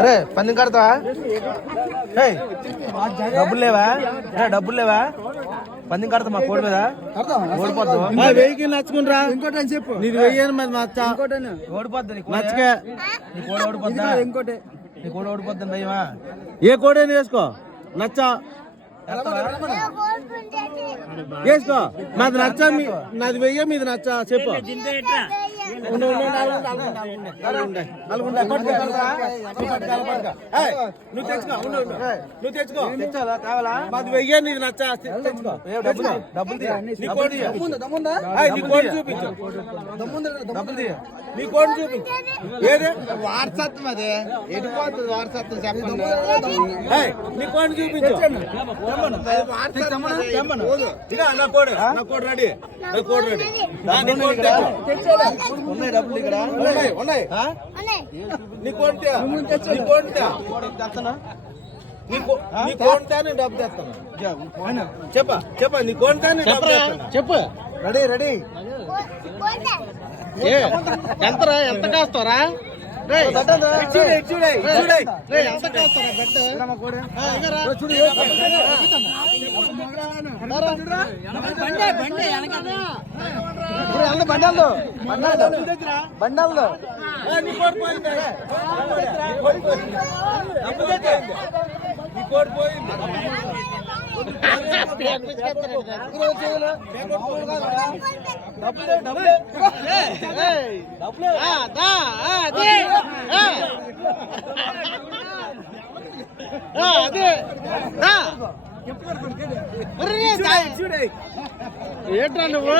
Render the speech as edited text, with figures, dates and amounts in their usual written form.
అరే పందెం కడతావా? డబ్బులు లేవా? డబ్బులు లేవా? పందెం కడతా మా కోడి మీద ఓడిపోద్దు. వెయ్యికి నచ్చుకుంటా ఇంకోటి చెప్పు. నీది వెయ్యి మరి నచ్చా ఓడిపోద్ది. నచ్చకే నీ కోడి ఓడిపోద్దా? ఇంకోటి నీ కోడి ఓడిపోద్దని భయమా? ఏ కోడైనా వేసుకో నచ్చా వేసుకో. నాది నచ్చా నాది వెయ్యి మీది నచ్చా చెప్పు. నువ్వు తెచ్చుకో నువ్వు తెచ్చుకో కావాలా? మాది వెయ్యి నీది నచ్చా తెచ్చుకో. డబ్బులు కోడి చూపించు. నీ కోడి చూపించు. ఏదే వారసత్వం అదే ఎడిపోతుంది. వారసత్వం చెప్పండి. నీ కోడి చూపించు. ఇక నా కోడి రెడీ. నా కోడి రెడీ. ఉన్నాయి డబ్బులు ఇక్కడ ఉన్నాయి. నీ కోడి నీ కోడి నీ కోడితే నేను డబ్బు తెస్తాను. చెప్ప నీ కోడితే చెప్పు. Ready ready. ఎంతరా ఎంత కాస్తారా? ఎంత బండాలు బండాలు ఏంట్రా నువ్వు